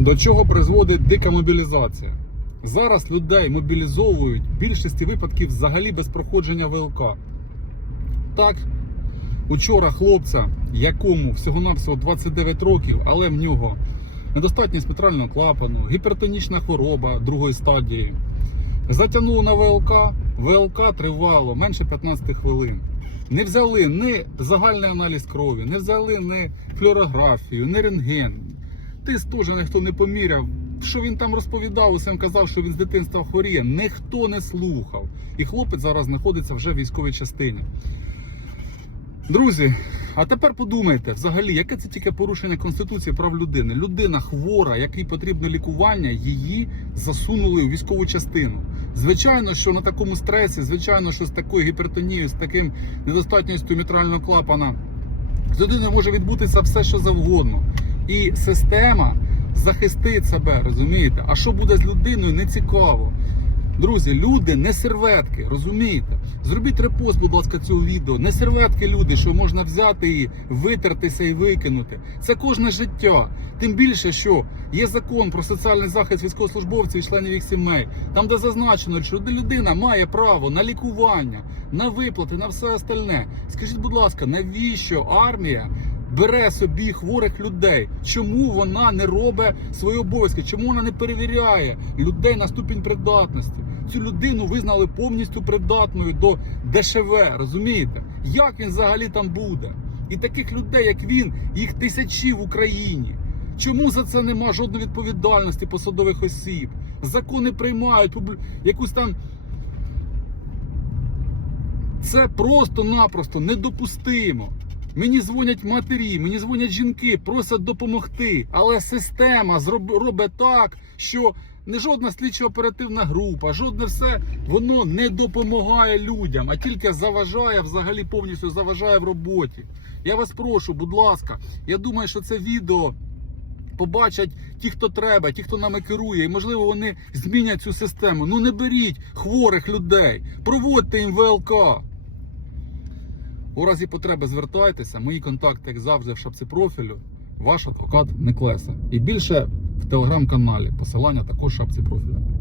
До чого призводить дика мобілізація? Зараз людей мобілізовують в більшості випадків взагалі без проходження ВЛК. Так, учора хлопця, якому всього-навсього 29 років, але в нього недостатність мітрального клапану, гіпертонічна хвороба другої стадії. Затягнуло на ВЛК, ВЛК тривало менше 15 хвилин. Не взяли ні загальний аналіз крові, не взяли ні флюорографію, ні рентген. Тиск теж ніхто не поміряв. Що він там розповідав, усім казав, що він з дитинства хворіє. Ніхто не слухав. І хлопець зараз знаходиться вже в військовій частині. Друзі, а тепер подумайте, взагалі, яке це тільки порушення Конституції прав людини. Людина хвора, якій потрібне лікування, її засунули у військову частину. Звичайно, що на такому стресі, звичайно, що з такою гіпертонією, з таким недостатністю мітрального клапана, з людиною може відбутися все, що завгодно. І система захистить себе, розумієте? А що буде з людиною, не цікаво. Друзі, люди не серветки, розумієте? Зробіть репост, будь ласка, цього відео. Не серветки люди, що можна взяти і витертися і викинути. Це кожне життя. Тим більше, що є закон про соціальний захист військовослужбовців і членів їх сімей, там де зазначено, що людина має право на лікування, на виплати, на все остальне. Скажіть, будь ласка, навіщо армія бере собі хворих людей? Чому вона не робить свої обов'язки? Чому вона не перевіряє людей на ступінь придатності? Цю людину визнали повністю придатною до ДШВ, розумієте? Як він взагалі там буде? І таких людей, як він, їх тисячі в Україні. Чому за це нема жодної відповідальності посадових осіб? Закони приймають якусь там. Це просто-напросто недопустимо. Мені дзвонять матері, мені дзвонять жінки, просять допомогти. Але система зроб- робить так, що не жодна слідчо-оперативна група, жодне все воно не допомагає людям, а тільки заважає взагалі повністю заважає в роботі. Я вас прошу, будь ласка, я думаю, що це відео побачать ті, хто треба, ті, хто нами керує, і можливо вони змінять цю систему. Ну не беріть хворих людей, проводьте їм ВЛК. У разі потреби звертайтеся. Мої контакти, як завжди, в шапці профілю. Ваш адвокат Неклеса. І більше в телеграм-каналі. Посилання також в шапці профілю.